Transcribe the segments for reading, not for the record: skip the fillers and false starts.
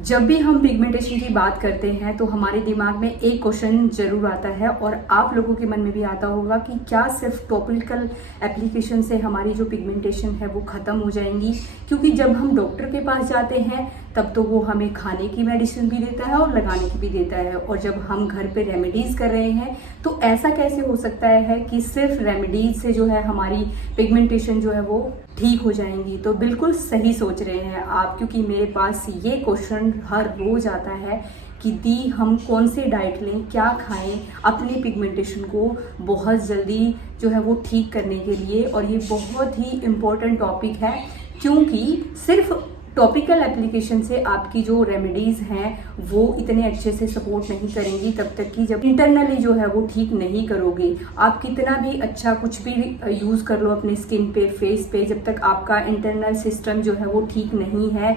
जब भी हम पिगमेंटेशन की बात करते हैं तो हमारे दिमाग में एक क्वेश्चन जरूर आता है और आप लोगों के मन में भी आता होगा कि क्या सिर्फ टॉपिकल एप्लीकेशन से हमारी जो पिगमेंटेशन है वो ख़त्म हो जाएंगी। क्योंकि जब हम डॉक्टर के पास जाते हैं तब तो वो हमें खाने की मेडिसिन भी देता है और लगाने की भी देता है, और जब हम घर पे रेमेडीज़ कर रहे हैं तो ऐसा कैसे हो सकता है कि सिर्फ रेमेडीज से जो है हमारी पिगमेंटेशन जो है वो ठीक हो जाएंगी। तो बिल्कुल सही सोच रहे हैं आप, क्योंकि मेरे पास ये क्वेश्चन हर रोज आता है कि दी हम कौन से डाइट लें, क्या खाएं अपनी पिगमेंटेशन को बहुत जल्दी जो है वो ठीक करने के लिए। और ये बहुत ही इम्पोर्टेंट टॉपिक है, क्योंकि सिर्फ टॉपिकल एप्लीकेशन से आपकी जो रेमेडीज़ हैं वो इतने अच्छे से सपोर्ट नहीं करेंगी तब तक कि जब इंटरनली जो है वो ठीक नहीं करोगे। आप कितना भी अच्छा कुछ भी यूज़ कर लो अपने स्किन पे, फेस पे, जब तक आपका इंटरनल सिस्टम जो है वो ठीक नहीं है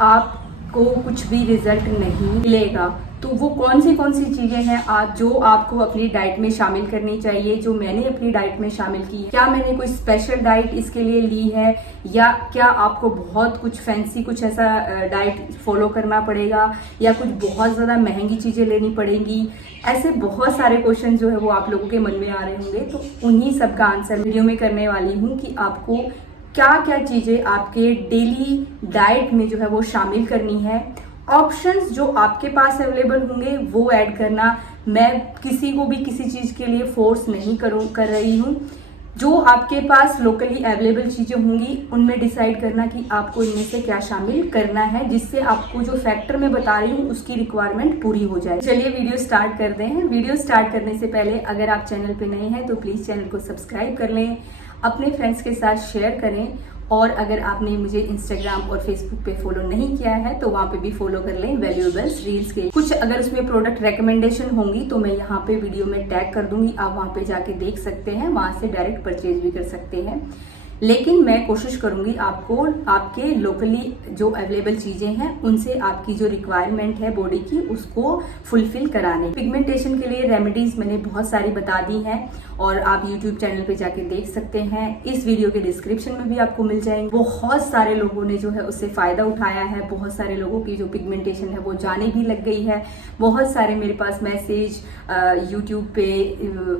आपको कुछ भी रिजल्ट नहीं मिलेगा। तो वो कौन सी चीज़ें हैं आज जो आपको अपनी डाइट में शामिल करनी चाहिए, जो मैंने अपनी डाइट में शामिल की है। क्या मैंने कोई स्पेशल डाइट इसके लिए ली है, या क्या आपको बहुत कुछ फैंसी कुछ ऐसा डाइट फॉलो करना पड़ेगा, या कुछ बहुत ज़्यादा महंगी चीज़ें लेनी पड़ेंगी। ऐसे बहुत सारे क्वेश्चन जो है वो आप लोगों के मन में आ रहे होंगे, तो उन्हीं सब का आंसर वीडियो में करने वाली हूँ कि आपको क्या क्या चीज़ें आपके डेली डाइट में जो है वो शामिल करनी है। ऑप्शंस जो आपके पास अवेलेबल होंगे वो ऐड करना। मैं किसी को भी किसी चीज़ के लिए फोर्स नहीं कर रही हूँ। जो आपके पास लोकली अवेलेबल चीज़ें होंगी उनमें डिसाइड करना कि आपको इनमें से क्या शामिल करना है, जिससे आपको जो फैक्टर मैं बता रही हूँ उसकी रिक्वायरमेंट पूरी हो जाए। चलिए वीडियो स्टार्ट करते हैं। वीडियो स्टार्ट करने से पहले अगर आप चैनल पे नए हैं तो प्लीज़ चैनल को सब्सक्राइब कर लें, अपने फ्रेंड्स के साथ शेयर करें, और अगर आपने मुझे इंस्टाग्राम और फेसबुक पे फॉलो नहीं किया है तो वहाँ पे भी फॉलो कर लें वैल्यूएबल्स रील्स के। कुछ अगर उसमें प्रोडक्ट रेकमेंडेशन होंगी तो मैं यहाँ पे वीडियो में टैग कर दूंगी, आप वहाँ पे जाके देख सकते हैं, वहाँ से डायरेक्ट परचेज भी कर सकते हैं। लेकिन मैं कोशिश करूंगी आपको आपके लोकली जो अवेलेबल चीज़ें हैं उनसे आपकी जो रिक्वायरमेंट है बॉडी की उसको फुलफिल कराने। पिगमेंटेशन के लिए रेमेडीज मैंने बहुत सारी बता दी हैं और आप यूट्यूब चैनल पे जाके देख सकते हैं। इस वीडियो के डिस्क्रिप्शन में भी आपको मिल जाएंगे। बहुत सारे लोगों ने जो है उससे फ़ायदा उठाया है, बहुत सारे लोगों की जो पिगमेंटेशन है वो जाने भी लग गई है। बहुत सारे मेरे पास मैसेज यूट्यूब पे,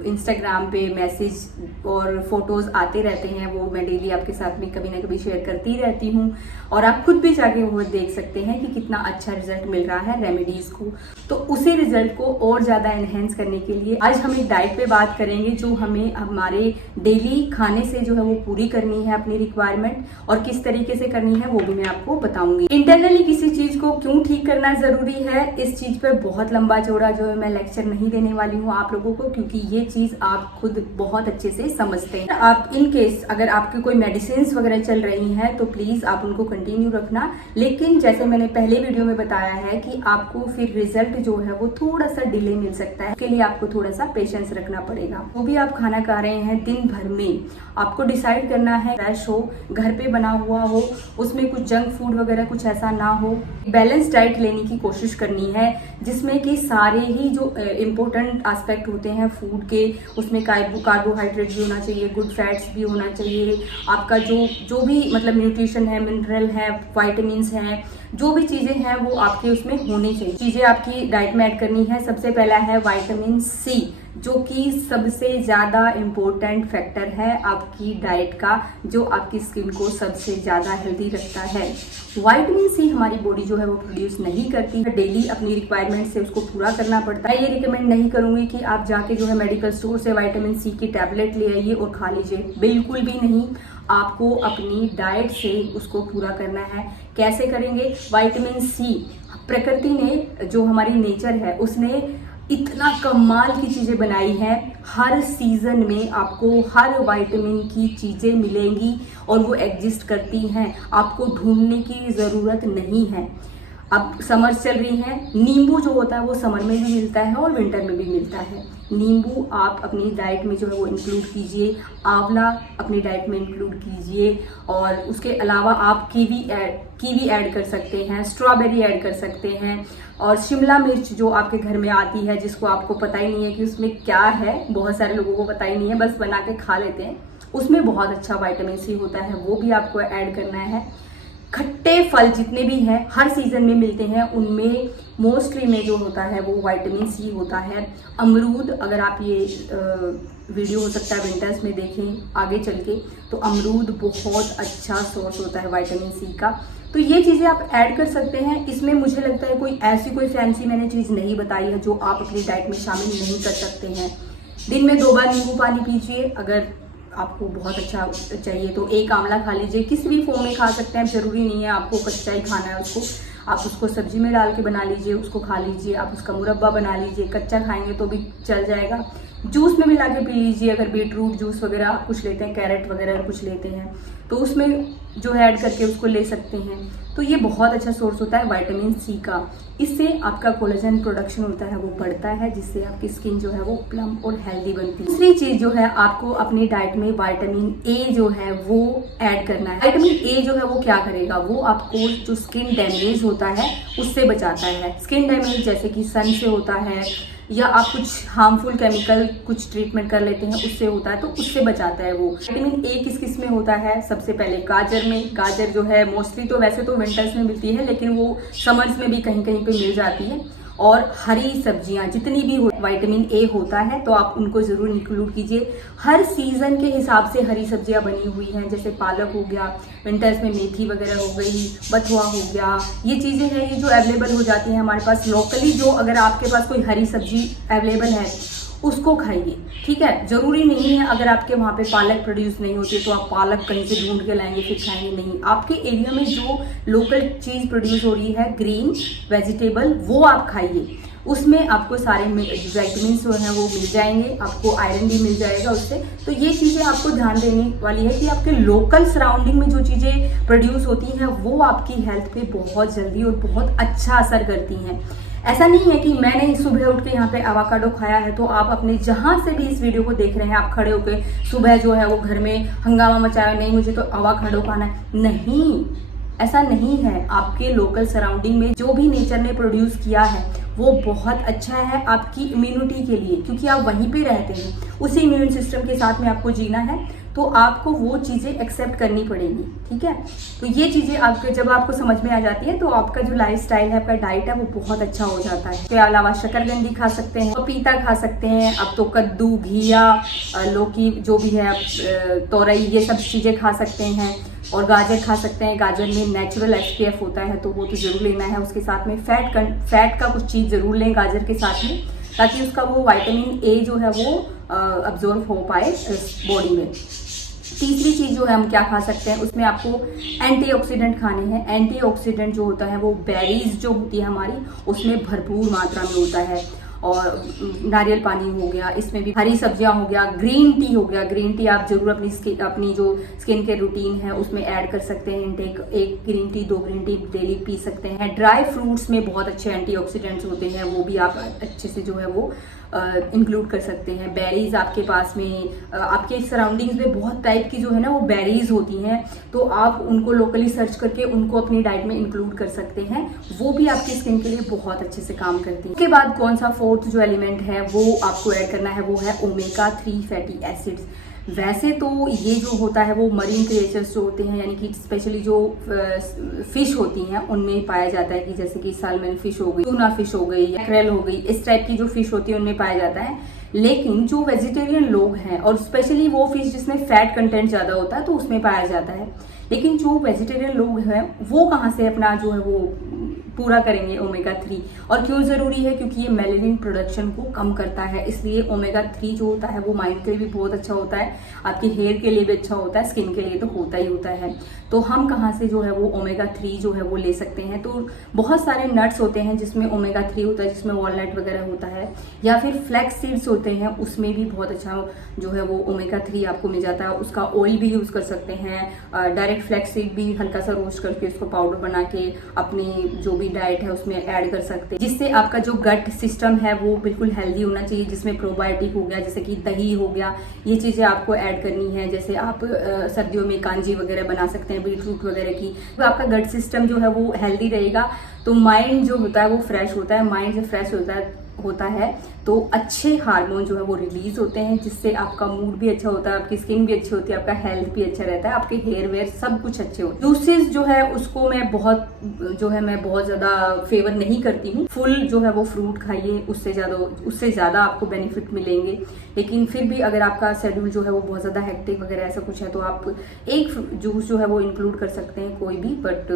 इंस्टाग्राम पे मैसेज और फोटोज़ आते रहते हैं, वो मैं डेली आपके साथ में कभी ना कभी शेयर करती रहती हूँ। और आप खुद भी जाके वो देख सकते हैं कि कितना अच्छा रिजल्ट मिल रहा है रेमेडीज़ को। तो उसी रिजल्ट को और ज़्यादा एनहेंस करने के लिए आज हम एक डाइट पे बात करेंगे जो हमें हमारे डेली खाने से जो है वो पूरी करनी है अपनी रिक्वायरमेंट, और किस तरीके से करनी है वो भी मैं आपको बताऊंगी। इंटरनली किसी चीज़ को क्यों ठीक करना ज़रूरी है, इस चीज़ पे बहुत लंबा चौड़ा जो है मैं लेक्चर नहीं देने वाली हूँ आप लोगों को, क्योंकि ये चीज़ आप खुद बहुत अच्छे से समझते हैं। आप इन केस अगर आपकी कोई मेडिसिन वगैरह चल रही हैं तो प्लीज़ आप उनको कंटिन्यू रखना। लेकिन जैसे मैंने पहले वीडियो में बताया है कि आपको फिर रिजल्ट जो है वो थोड़ा सा डिले मिल सकता है, उसके लिए आपको थोड़ा सा पेशेंस रखना पड़ेगा। वो भी आप खाना खा रहे हैं दिन भर में, आपको डिसाइड करना है फ्रेश हो, घर पे बना हुआ हो, उसमें कुछ जंक फूड वगैरह कुछ ऐसा ना हो। बैलेंस डाइट लेने की कोशिश करनी है जिसमें कि सारे ही जो इम्पोर्टेंट एस्पेक्ट होते हैं फूड के, उसमें कार्बोहाइड्रेट भी होना चाहिए, गुड फैट्स भी होना चाहिए, आपका जो भी मतलब न्यूट्रिशन है, मिनरल है, वाइटामिन्स हैं, जो भी चीज़ें हैं वो आपके उसमें होनी चाहिए। चीज़ें आपकी डाइट में ऐड करनी है। सबसे पहला है विटामिन सी, जो कि सबसे ज़्यादा इम्पोर्टेंट फैक्टर है आपकी डाइट का, जो आपकी स्किन को सबसे ज़्यादा हेल्दी रखता है। विटामिन सी हमारी बॉडी जो है वो प्रोड्यूस नहीं करती है, डेली अपनी रिक्वायरमेंट से उसको पूरा करना पड़ता है। ये रिकमेंड नहीं करूँगी कि आप जाके जो है मेडिकल स्टोर से विटामिन सी की टैबलेट ले आइए और खा लीजिए, बिल्कुल भी नहीं। आपको अपनी डाइट से उसको पूरा करना है। कैसे करेंगे? विटामिन सी प्रकृति ने, जो हमारी नेचर है, उसने इतना कमाल की चीज़ें बनाई हैं। हर सीज़न में आपको हर विटामिन की चीज़ें मिलेंगी और वो एग्जिस्ट करती हैं, आपको ढूंढने की ज़रूरत नहीं है। अब समर चल रही है, नींबू जो होता है वो समर में भी मिलता है और विंटर में भी मिलता है। नींबू आप अपनी डाइट में जो है वो इंक्लूड कीजिए, आंवला अपनी डाइट में इंक्लूड कीजिए, और उसके अलावा आप कीवी ऐड कर सकते हैं, स्ट्रॉबेरी ऐड कर सकते हैं, और शिमला मिर्च जो आपके घर में आती है, जिसको आपको पता ही नहीं है कि उसमें क्या है, बहुत सारे लोगों को पता ही नहीं है, बस बना के खा लेते हैं, उसमें बहुत अच्छा विटामिन सी होता है, वो भी आपको ऐड करना है। खट्टे फल जितने भी हैं हर सीजन में मिलते हैं, उनमें मोस्टली में जो होता है वो विटामिन सी होता है। अमरूद, अगर आप ये वीडियो हो सकता है विंटर्स में देखें आगे चल के, तो अमरूद बहुत अच्छा सोर्स होता है विटामिन सी का। तो ये चीज़ें आप ऐड कर सकते हैं। इसमें मुझे लगता है कोई फैंसी मैंने चीज़ नहीं बताई है जो आप अपनी डाइट में शामिल नहीं कर सकते हैं। दिन में 2 बार नींबू पानी पीजिए, अगर आपको बहुत अच्छा चाहिए तो 1 आंवला खा लीजिए, किसी भी फॉर्म में खा सकते हैं, ज़रूरी नहीं है आपको कच्चा ही खाना है उसको। आप उसको सब्जी में डाल के बना लीजिए, उसको खा लीजिए, आप उसका मुरब्बा बना लीजिए, कच्चा खाएंगे तो भी चल जाएगा। जूस में भी ला के पी लीजिए, अगर बीटरूट जूस वगैरह आप कुछ लेते हैं, कैरेट वगैरह कुछ लेते हैं तो उसमें जो है ऐड करके उसको ले सकते हैं। तो ये बहुत अच्छा सोर्स होता है विटामिन सी का। इससे आपका कोलेजन प्रोडक्शन होता है वो बढ़ता है, जिससे आपकी स्किन जो है वो प्लम्प और हेल्दी बनती है। दूसरी चीज जो है, आपको अपनी डाइट में विटामिन ए जो है वो ऐड करना है। विटामिन ए जो है वो क्या करेगा, वो आपको जो स्किन डैमेज होता है उससे बचाता है। स्किन डैमेज जैसे कि सन से होता है, या आप कुछ हार्मफुल केमिकल कुछ ट्रीटमेंट कर लेते हैं उससे होता है, तो उससे बचाता है वो। विटामिन ए किस किस में होता है, सबसे पहले गाजर में। गाजर जो है मोस्टली तो वैसे तो विंटर्स में मिलती है, लेकिन वो समर्स में भी कहीं कहीं पे मिल जाती है। और हरी सब्जियां जितनी भी विटामिन ए होता है तो आप उनको जरूर इंक्लूड कीजिए। हर सीजन के हिसाब से हरी सब्जियां बनी हुई हैं, जैसे पालक हो गया, विंटर्स में मेथी वगैरह हो गई, बथुआ हो गया, ये चीज़ें हैं ये जो अवेलेबल हो जाती हैं हमारे पास लोकली। जो अगर आपके पास कोई हरी सब्जी अवेलेबल है उसको खाइए, ठीक है। जरूरी नहीं है अगर आपके वहाँ पे पालक प्रोड्यूस नहीं होती तो आप पालक कहीं से ढूंढ के लाएंगे फिर खाएंगे, नहीं। आपके एरिया में जो लोकल चीज़ प्रोड्यूस हो रही है, ग्रीन वेजिटेबल, वो आप खाइए। उसमें आपको सारे विटामिन जो हैं वो मिल जाएंगे, आपको आयरन भी मिल जाएगा उससे। तो ये चीज़ें आपको ध्यान देने वाली है कि आपके लोकल सराउंडिंग में जो चीज़ें प्रोड्यूस होती हैं वो आपकी हेल्थ पे बहुत जल्दी और बहुत अच्छा असर करती हैं। ऐसा नहीं है कि मैंने सुबह उठ के यहाँ पे एवोकाडो खाया है तो आप अपने जहाँ से भी इस वीडियो को देख रहे हैं आप खड़े होकर सुबह जो है वो घर में हंगामा मचाया, नहीं मुझे तो एवोकाडो खाना है। नहीं, ऐसा नहीं है। आपके लोकल सराउंडिंग में जो भी नेचर ने प्रोड्यूस किया है वो बहुत अच्छा है आपकी इम्यूनिटी के लिए, क्योंकि आप वहीं पे रहते हैं, उसी इम्यून सिस्टम के साथ में आपको जीना है, तो आपको वो चीज़ें एक्सेप्ट करनी पड़ेगी, ठीक है। तो ये चीज़ें आपके जब आपको समझ में आ जाती है तो आपका जो लाइफ स्टाइल है, आपका डाइट है वो बहुत अच्छा हो जाता है। इसके अलावा शकरकंदी खा सकते हैं, पपीता खा सकते हैं, अब तो कद्दू, घिया, लौकी जो भी है, तोरई, ये सब चीज़ें खा सकते हैं। और गाजर खा सकते हैं। गाजर में नेचुरल SPF होता है तो वो तो ज़रूर लेना है। उसके साथ में फैट का कुछ चीज़ ज़रूर लें गाजर के साथ में, ताकि उसका वो विटामिन ए जो है वो अब्जॉर्ब हो पाए बॉडी में। तीसरी चीज़ जो है हम क्या खा सकते हैं, उसमें आपको एंटीऑक्सीडेंट खाने हैं। एंटीऑक्सीडेंट जो होता है वो बेरीज जो होती है हमारी उसमें भरपूर मात्रा में होता है। और नारियल पानी हो गया, इसमें भी हरी सब्जियां हो गया, ग्रीन टी हो गया। ग्रीन टी आप जरूर अपनी जो स्किन के रूटीन है उसमें ऐड कर सकते हैं। Intake 1 green tea 2 green tea daily P सकते हैं। ड्राई फ्रूट्स में बहुत अच्छे एंटीऑक्सीडेंट्स होते हैं, वो भी आप अच्छे से जो है वो इंक्लूड कर सकते हैं। बेरीज आपके पास में आपके सराउंडिंग्स में बहुत टाइप की जो है ना वो बेरीज होती हैं, तो आप उनको लोकली सर्च करके उनको अपनी डाइट में इंक्लूड कर सकते हैं, वो भी आपकी स्किन के लिए बहुत अच्छे से काम करती है। उसके बाद कौन सा फोर्थ जो एलिमेंट है वो आपको ऐड करना है, वो है ओमेगा 3 फैटी एसिड्स। वैसे तो ये जो होता है वो मरीन क्रिएचर्स जो होते हैं, यानी कि स्पेशली जो फिश होती हैं उनमें पाया जाता है, कि जैसे कि सालमन फिश हो गई, टूना फिश हो गई, मैक्रेल हो गई, इस टाइप की जो फिश होती है उनमें पाया जाता है। लेकिन जो वेजिटेरियन लोग हैं, और स्पेशली वो फिश जिसमें फैट कंटेंट ज़्यादा होता है तो उसमें पाया जाता है। लेकिन जो वेजिटेरियन लोग हैं वो कहाँ से अपना जो है वो पूरा करेंगे ओमेगा 3, और क्यों ज़रूरी है, क्योंकि ये मेलानिन प्रोडक्शन को कम करता है। इसलिए ओमेगा 3 जो होता है वो माइंड के लिए भी बहुत अच्छा होता है, आपके हेयर के लिए भी अच्छा होता है, स्किन के लिए तो होता ही होता है। तो हम कहाँ से जो है वो ओमेगा 3 जो है वो ले सकते हैं, तो बहुत सारे नट्स होते हैं जिसमें ओमेगा 3 होता है, जिसमें वॉलनट वगैरह होता है, या फिर फ्लैक्स सीड्स होते हैं उसमें भी बहुत अच्छा जो है वो ओमेगा 3 आपको मिल जाता है। उसका ऑयल भी यूज़ कर सकते हैं, डायरेक्ट फ्लैक्स सीड भी हल्का सा रोस्ट करके उसको पाउडर बना के अपनी जो भी डाइट है उसमें ऐड कर सकते हैं, जिससे आपका जो गट सिस्टम है वो बिल्कुल हेल्दी होना चाहिए, जिसमें प्रोबायोटिक हो गया, जैसे कि दही हो गया, ये चीज़ें आपको ऐड करनी है। जैसे आप सर्दियों में कांजी वगैरह बना सकते हैं बीटरूट वगैरह की, तो आपका गट सिस्टम जो है वो हेल्दी रहेगा, तो माइंड जो होता है वो फ्रेश होता है। माइंड जब फ्रेश होता है होता है तो अच्छे हार्मोन जो है वो रिलीज होते हैं, जिससे आपका मूड भी अच्छा होता है, आपकी स्किन भी अच्छी होती है, आपका हेल्थ भी अच्छा रहता है, आपके हेयर वेयर सब कुछ अच्छे होते हैं। जूसेस जो है उसको मैं बहुत ज़्यादा फेवर नहीं करती हूँ। फुल जो है वो फ्रूट खाइए, उससे ज़्यादा आपको बेनिफिट मिलेंगे। लेकिन फिर भी अगर आपका शेड्यूल जो है वो बहुत ज़्यादा हेक्टिक वगैरह ऐसा कुछ है तो आप एक जूस जो है वो इंक्लूड कर सकते हैं कोई भी, बट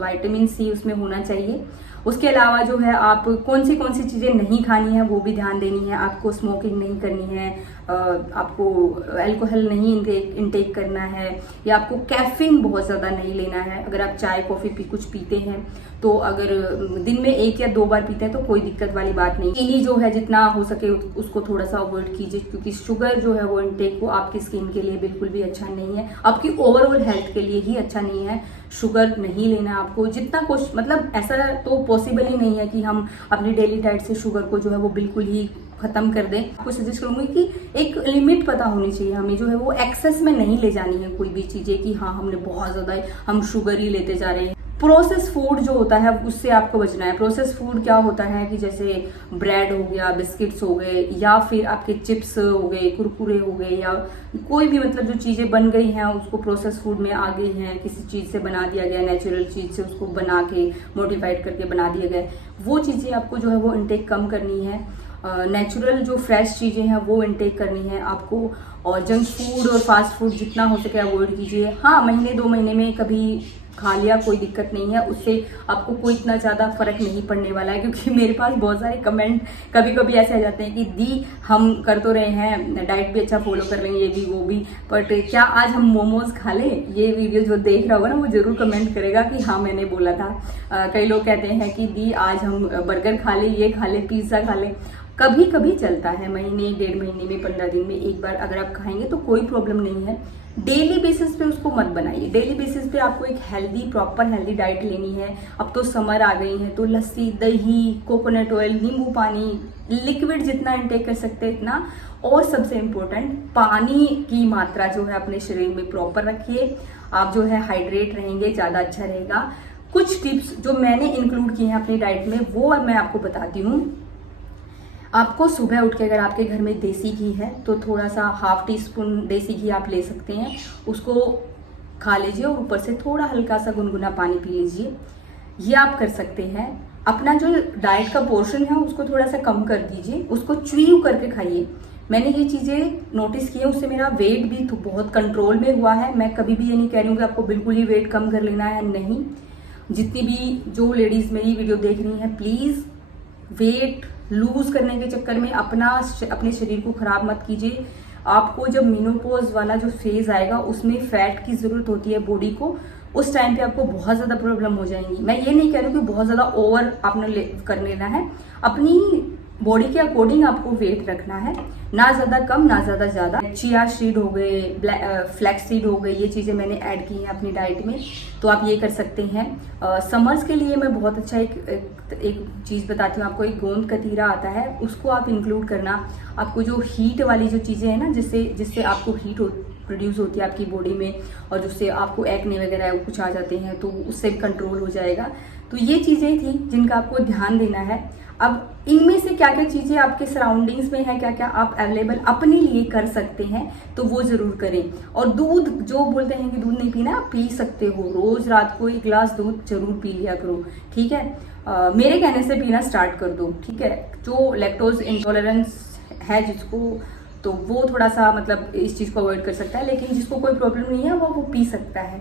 विटामिन सी उसमें होना चाहिए। उसके अलावा जो है आप कौन सी चीज़ें नहीं खानी है वो भी ध्यान देनी है। आपको स्मोकिंग नहीं करनी है, आपको अल्कोहल नहीं इनटेक करना है, या आपको कैफीन बहुत ज़्यादा नहीं लेना है। अगर आप चाय कॉफ़ी कुछ पीते हैं तो अगर दिन में 1 या 2 बार पीते हैं तो कोई दिक्कत वाली बात नहीं। चीनी जो है जितना हो सके उसको थोड़ा सा अवॉइड कीजिए, क्योंकि शुगर जो है वो इनटेक वो आपकी स्किन के लिए बिल्कुल भी अच्छा नहीं है, आपकी ओवरऑल हेल्थ के लिए ही अच्छा नहीं है। शुगर नहीं लेना आपको, जितना कुछ मतलब ऐसा तो पॉसिबल ही नहीं है कि हम अपनी डेली डाइट से शुगर को जो है वो बिल्कुल ही खत्म कर दें। आपको सजेस्ट करूंगी कि एक लिमिट पता होनी चाहिए हमें, जो है वो एक्सेस में नहीं ले जानी है कोई भी चीजें कि हाँ हमने बहुत ज्यादा हम शुगर ही लेते जा रहे हैं। प्रोसेस फूड जो होता है उससे आपको बचना है। प्रोसेस फूड क्या होता है कि जैसे ब्रेड हो गया, बिस्किट्स हो गए, या फिर आपके चिप्स हो गए, कुरकुरे हो गए, या कोई भी मतलब जो चीज़ें बन गई हैं उसको प्रोसेस फूड में आ गई हैं, किसी चीज़ से बना दिया गया, नेचुरल चीज़ से उसको बना के मॉडिफाइड करके बना दिया गया, वो चीज़ें आपको जो है वो इनटेक कम करनी है। नेचुरल जो फ्रेश चीज़ें हैं वो इनटेक करनी है आपको, और जंक फूड और फास्ट फूड जितना हो सके अवॉइड कीजिए। हाँ, महीने 2 महीने में कभी खा लिया कोई दिक्कत नहीं है, उससे आपको कोई इतना ज़्यादा फर्क नहीं पड़ने वाला है। क्योंकि मेरे पास बहुत सारे कमेंट कभी कभी ऐसे आ जाते हैं कि दी हम कर तो रहे हैं, डाइट भी अच्छा फॉलो कर रहे हैं, ये भी वो भी, बट क्या आज हम मोमोज खा लें? ये वीडियो जो देख रहा होगा ना वो जरूर कमेंट करेगा कि हाँ मैंने बोला था। कई लोग कहते हैं कि दी आज हम बर्गर खा लें, ये खा लें, पिज्ज़ा खा लें। कभी कभी चलता है, महीने 1.5 महीने में 15 दिन में एक बार अगर आप खाएंगे तो कोई प्रॉब्लम नहीं है। डेली बेसिस पे उसको मत बनाइए। डेली बेसिस पे आपको एक हेल्दी प्रॉपर हेल्दी डाइट लेनी है। अब तो समर आ गई है तो लस्सी, दही, कोकोनट ऑयल, नींबू पानी, लिक्विड जितना इनटेक कर सकते हैं इतना, और सबसे इम्पोर्टेंट पानी की मात्रा जो है अपने शरीर में प्रॉपर रखिए। आप जो है हाइड्रेट रहेंगे, ज़्यादा अच्छा रहेगा। कुछ टिप्स जो मैंने इंक्लूड किए हैं अपनी डाइट में वो मैं आपको बताती हूँ। आपको सुबह उठ के अगर आपके घर में देसी घी है तो थोड़ा सा 1/2 टीस्पून देसी घी आप ले सकते हैं, उसको खा लीजिए और ऊपर से थोड़ा हल्का सा गुनगुना पानी पी लीजिए। ये आप कर सकते हैं। अपना जो डाइट का पोर्शन है उसको थोड़ा सा कम कर दीजिए, उसको च्यू करके खाइए। मैंने ये चीज़ें नोटिस की है, उससे मेरा वेट भी तो बहुत कंट्रोल में हुआ है। मैं कभी भी ये नहीं कह रही हूँ कि आपको बिल्कुल ही वेट कम कर लेना है, नहीं। जितनी भी जो लेडीज़ मेरी वीडियो देख रही हैं, प्लीज़ वेट लूज करने के चक्कर में अपने शरीर को खराब मत कीजिए। आपको जब मेनोपॉज वाला जो फेज आएगा उसमें फैट की जरूरत होती है बॉडी को, उस टाइम पे आपको बहुत ज्यादा प्रॉब्लम हो जाएंगी। मैं ये नहीं कह रही हूँ कि बहुत ज्यादा ओवर आपने कर लेना है, अपनी बॉडी के अकॉर्डिंग आपको वेट रखना है, ना ज्यादा कम ना ज्यादा। चिया सीड हो गए, फ्लैक्स सीड हो गए, ये चीजें मैंने ऐड की हैं अपनी डाइट में, तो आप ये कर सकते हैं। समर्स के लिए मैं बहुत अच्छा एक चीज बताती हूँ आपको। एक गोंद कतीरा आता है, उसको आप इंक्लूड करना। आपको जो हीट वाली जो चीजें हैं ना, जिससे आपको हीट प्रोड्यूस होती है आपकी बॉडी में, और जिससे आपको एक्ने वगैरह कुछ आ जाते हैं तो उससे कंट्रोल हो जाएगा। तो ये चीजें थी जिनका आपको ध्यान देना है। अब इनमें से क्या क्या चीजें आपके सराउंडिंग्स में है, क्या क्या आप अवेलेबल अपने लिए कर सकते हैं, तो वो जरूर करें। और दूध, जो बोलते हैं कि दूध नहीं पीना, आप पी सकते हो। रोज रात को 1 गिलास दूध जरूर पी लिया करो, ठीक है। मेरे कहने से पीना स्टार्ट कर दो, ठीक है। जो लैक्टोज इंटॉलरेंस है जिसको, तो वो थोड़ा सा मतलब इस चीज को अवॉइड कर सकता है, लेकिन जिसको कोई प्रॉब्लम नहीं है वो पी सकता है।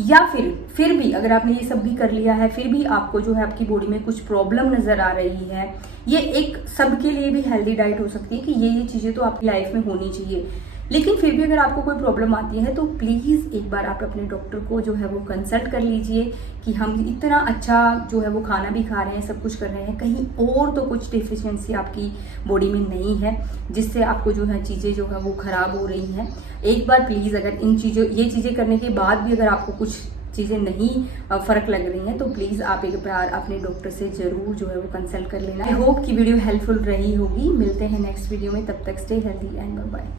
या फिर भी अगर आपने ये सब भी कर लिया है, फिर भी आपको जो है आपकी बॉडी में कुछ प्रॉब्लम नजर आ रही है, ये एक सबके लिए भी हेल्दी डाइट हो सकती है कि ये चीजें तो आपकी लाइफ में होनी चाहिए। लेकिन फिर भी अगर आपको कोई प्रॉब्लम आती है तो प्लीज़ एक बार आप अपने डॉक्टर को जो है वो कंसल्ट कर लीजिए कि हम इतना अच्छा जो है वो खाना भी खा रहे हैं, सब कुछ कर रहे हैं, कहीं और तो कुछ डिफिशियंसी आपकी बॉडी में नहीं है जिससे आपको जो है चीज़ें जो है वो ख़राब हो रही हैं। एक बार प्लीज़ अगर ये चीज़ें करने के बाद भी अगर आपको कुछ चीज़ें नहीं फ़र्क लग रही हैं तो प्लीज़ आप एक बार अपने डॉक्टर से ज़रूर जो है वो कंसल्ट कर लेना। आई होप कि वीडियो हेल्पफुल रही होगी। मिलते हैं नेक्स्ट वीडियो में, तब तक stay healthy and bye bye.